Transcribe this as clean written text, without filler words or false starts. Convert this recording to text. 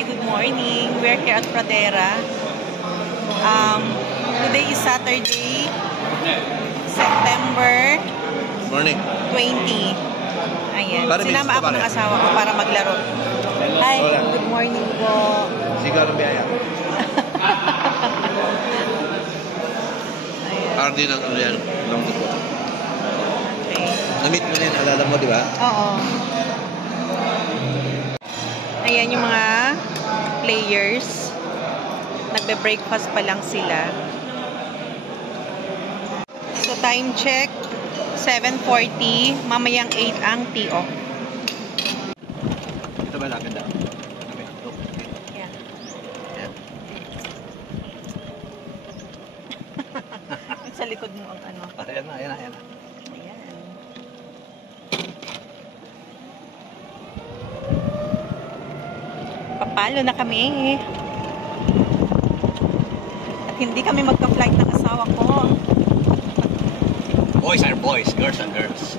Hi, good morning. We're here at Pradera. Today is Saturday, September Morning. 20. Ayan. Para Sinama ako ng asawa ko para maglaro. Hi, good morning po. Sigaw ng biyaya. RD ng ano yan, long po. Okay. Na-meet mo na yan, alala mo, di ba? Oo. Ayan yung mga players. Nagbe-breakfast pa lang sila. So time check, 7:40. Mamayang 8 ang TO. Ito ba lang, ganda? Yeah. Yan. Sa likod mo ang ano. Ayan na, ayan na, ayan na. Ayan. Papalo na kami. At hindi kami magka-flight ng asawa ko. Boys are boys, girls are girls.